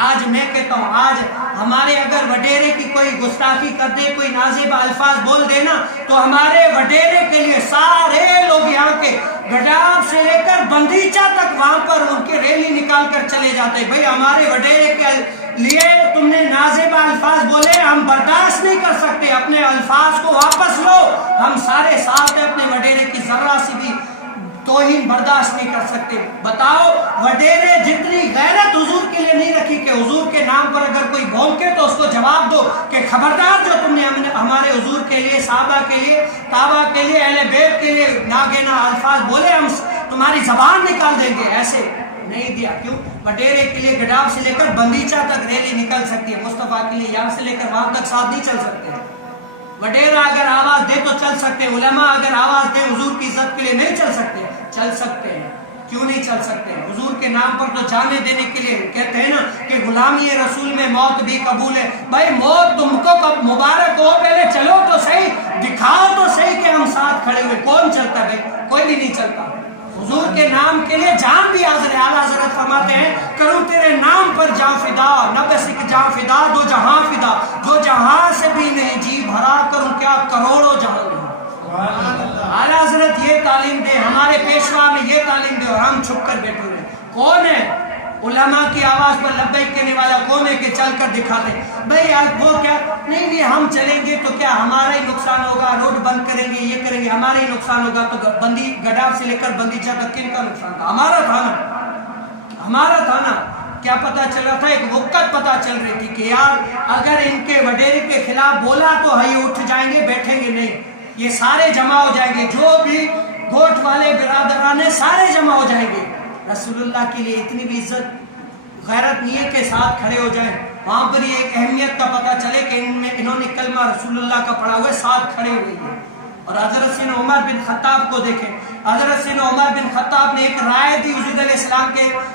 آج میں کہتا ہوں، آج ہمارے اگر وڈیرے کی کوئی گستاخی کر دے، کوئی نازیبہ الفاظ بول دے نا، تو ہمارے وڈیرے کے لیے سارے لوگ یہاں کے گڈاب سے لے کر بندیچہ تک وہاں پر ان کے ریلی نکال کر چلے جاتے. بھئی ہمارے وڈیرے کے لیے تم نے نازیبہ الفاظ بولے، ہم برداشت نہیں کر سکتے، اپنے الفاظ کو واپس لو. ہم سارے ساتھ ہیں، اپنے وڈیرے کی ذرہ سی بھی توہین برداشت نہیں کر سکتے. بتاؤ وڈیرے جتنی غیرت حضور کے لیے نہیں رکھی کہ حضور کے نام پر اگر کوئی بھونکے تو اس کو جواب دو کہ خبردار، جو تم نے ہمارے حضور کے لیے، صحابہ کے لیے، تابع کے لیے، اہل بیت کے لیے ناگینا الفاظ بولے، ہم تمہاری زبان نکال دیں گے. ایسے نہیں دیا. کیوں؟ وڈیرے کے لیے گڈاب سے لے کر بندیچہ تک ریلی نکل سکتی ہے، مصطفیٰ کے لیے یہاں سے لے کر وہاں تک ساتھ نہیں چل سکتے. وڈیرا اگر آواز دے تو چل سکتے، علماء اگر آواز دے حضور کی عزت کے لیے نہیں چل سکتے. چل سکتے ہیں. کیوں نہیں چل سکتے؟ حضور کے نام پر تو جانے دینے کے لیے کہتے ہیں نا کہ غلامی رسول میں موت بھی قبول ہے. بھائی موت تم کو کب مبارک ہو، پہلے چلو تو صحیح، دکھاؤ تو صحیح کہ ہم ساتھ کھڑے ہوئے. کون چلتا ہے؟ کوئی بھی نہیں چلتا. حضور کے نام کے لیے جان بھی حاضر ہے. اعلیٰ حضرت فرماتے ہیں کروں تیرے نام پر جان فدا، نبسک جان فدا، دو جہاں فدا، جو جہاں سے بھی نہیں جی بھرا کروں کیا کروڑوں جہاں نہیں. اعلیٰ حضرت یہ تعلیم دے، ہمارے پیشوا میں یہ تعلیم دے، اور ہم چھپ کر بیٹھے ہوئے. کون ہے علماء کی آواز پر لبیک کہنے والا؟ کون ہے کہ چل کر دکھاتے؟ بھئی وہ کیا نہیں ہم چلیں گے تو کیا ہمارا ہی نقصان ہوگا، روڈ بند کریں گے، یہ کریں گے، ہمارا ہی نقصان ہوگا. تو بندی گڈاب سے لے کر بندیچہ تک کن کا نقصان تھا؟ ہمارا تھا نا، ہمارا تھا نا. کیا پتا چل رہا تھا؟ ایک وقت پتا چل رہی تھی کہ یار اگر ان کے وڈیرے کے خلاف بولا تو ہی اٹھ جائیں گے، بیٹھیں گے نہیں، یہ سارے جمع ہو جائیں گے، جو بھی گوٹ والے برادران ہیں سارے جمع ہو جائیں گے. رسول اللہ کے لیے اتنی بھی عزت غیرت نہیں ہے کہ ساتھ کھڑے ہو جائیں. وہاں پر یہ ایک اہمیت کا پتہ چلے کہ انہوں نے کلمہ رسول اللہ کا پڑھا ہوئے، ساتھ کھڑے ہوئے ہیں. اور حضرت سیدنا عمر بن خطاب کو دیکھیں. حضرت سیدنا عمر بن خطاب نے ایک رائے دی حضور علیہ السلام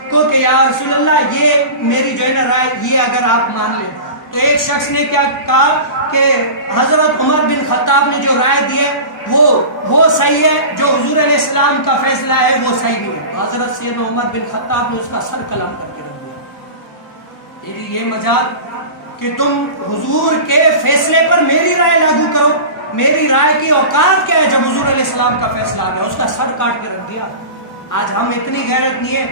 کو کہ یا رسول اللہ یہ میری جو ہے نا رائے، یہ اگر آپ مان لیں. تو ایک شخص نے کیا کہا کہ حضرت عمر بن خطاب نے جو رائے دی ہے وہ صحیح ہے، جو حضور علیہ السلام کا فیصلہ ہے وہ صحیح نہیں ہے. حضرت سیدنا عمر بن خطاب نے اس کا سر قلم کر کے رکھ دیا. یہ مجال کہ تم حضور کے فیصلے پر میری رائے لاگو کرو. میری رائے کی اوقات کیا ہے جب حضور علیہ السلام کا فیصلہ آ گیا؟ اس کا سر کاٹ کے رکھ دیا. آج ہم اتنی غیرت نہیں ہے.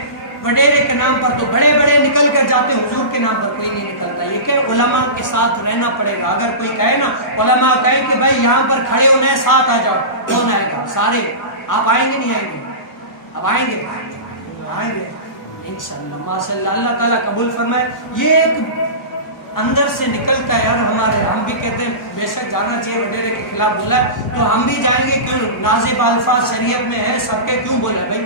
وڈیرے کے نام پر تو بڑے بڑے نکل کر جاتے ہیں، حضور کے نام پر کوئی نہیں نکلتا. یہ کہ علماء کے ساتھ رہنا پڑے گا. اگر کوئی کہے نا، علماء کہے کہ بھائی یہاں پر کھڑے ہونا ہے، ساتھ آ جاؤ، کون آئے گا؟ سارے. آپ آئیں گے نہیں آئیں گے؟ اب آئیں گے، آئیں گے انشاءاللہ. ماشاءاللہ، اللہ تعالیٰ قبول فرمائے. یہ ایک اندر سے نکلتا ہے یار ہمارے. ہم بھی کہتے ہیں بے شک جانا چاہیے، وڈیرے کے خلاف بولا ہے تو ہم بھی جائیں گے. کیوں؟ نازیبہ الفاظ شریعت میں ہے، سب کے کیوں بولا بھائی؟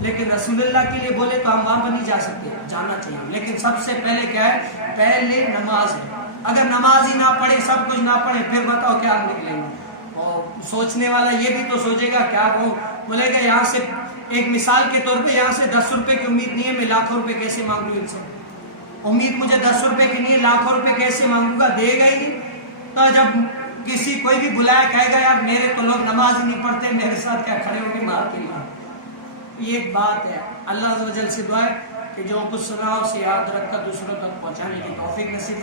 لیکن رسول اللہ کے لیے بولے تو ہم وہاں پر نہیں جا سکتے. جانا چاہیے. لیکن سب سے پہلے کیا ہے؟ پہلے نماز ہے. اگر نماز ہی نہ پڑھے، سب کچھ نہ پڑھے، پھر بتاؤ کیا نکلیں گے؟ اور سوچنے والا یہ بھی تو سوچے گا کیا وہ بولے گا یہاں سے ایک مثال کے طور پہ یہاں سے 10 روپے کی امید نہیں ہے، میں لاکھوں روپے کیسے مانگوں ان سے؟ امید مجھے 10 روپے کی نہیں ہے، لاکھوں روپے کیسے مانگوں گا؟ دے گا ہی نہیں. تو جب کسی کوئی بھی بلایا کہے گا یار میرے تو لوگ نماز ہی نہیں پڑھتے، میرے ساتھ کیا کھڑے ہو کے مار کے لیے. یہ ایک بات ہے. اللہ عز و جل سے دعا ہے کہ جو کچھ سنا اسے یاد رکھ کر دوسروں تک پہنچانے کی توفیق نصیب